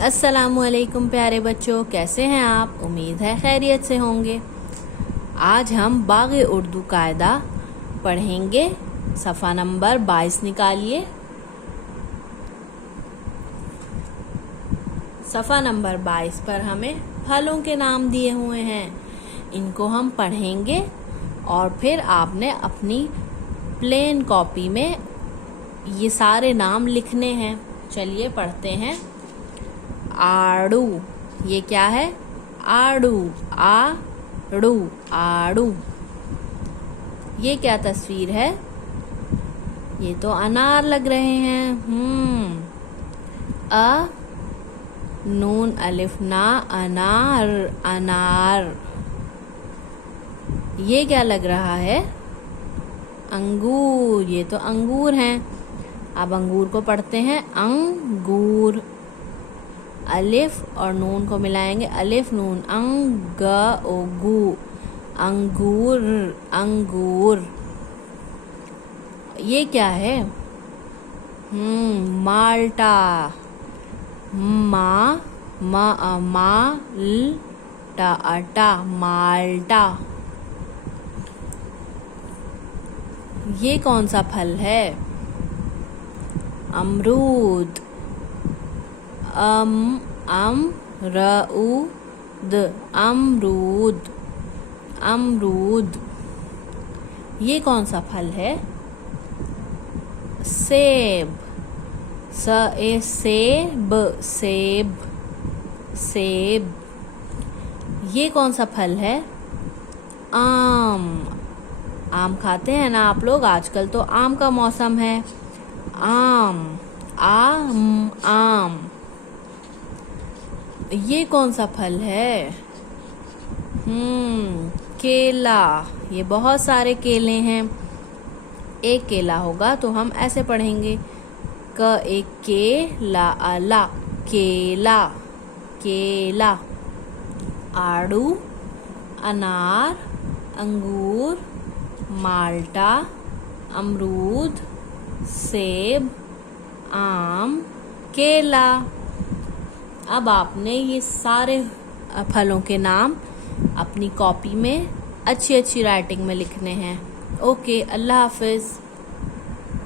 अस्सलामुअलैकुम प्यारे बच्चों, कैसे हैं आप? उम्मीद है खैरियत से होंगे। आज हम बाग़ उर्दू कायदा पढ़ेंगे। सफ़ा नंबर 22 निकालिए। सफ़ा नंबर 22 पर हमें फलों के नाम दिए हुए हैं, इनको हम पढ़ेंगे और फिर आपने अपनी प्लेन कॉपी में ये सारे नाम लिखने हैं। चलिए पढ़ते हैं। आड़ू, ये क्या है? आड़ू, आड़ू, आड़ू। ये क्या तस्वीर है? ये तो अनार लग रहे हैं। नून अलिफ ना, अनार, अनार। ये क्या लग रहा है? अंगूर, ये तो अंगूर हैं। अब अंगूर को पढ़ते हैं अंगूर। अलिफ और नून को मिलाएंगे, अलिफ नून, अंगू, अंगूर, अंगूर। ये क्या है? माल्टा, माल्टा, अटा, माल्टा। ये कौन सा फल है? अमरूद, अमरूद, अमरूद, अमरूद। ये कौन सा फल है? सेब, सेब, सेब, सेब। ये कौन सा फल है? आम, आम खाते हैं ना आप लोग? आजकल तो आम का मौसम है। आम, आम, आम। ये कौन सा फल है? केला। ये बहुत सारे केले हैं। एक केला होगा तो हम ऐसे पढ़ेंगे, क एक केला, अला, केला, केला। आड़ू, अनार, अंगूर, माल्टा, अमरूद, सेब, आम, केला। अब आपने ये सारे फलों के नाम अपनी कॉपी में अच्छी अच्छी राइटिंग में लिखने हैं। ओके, अल्लाह हाफिज़।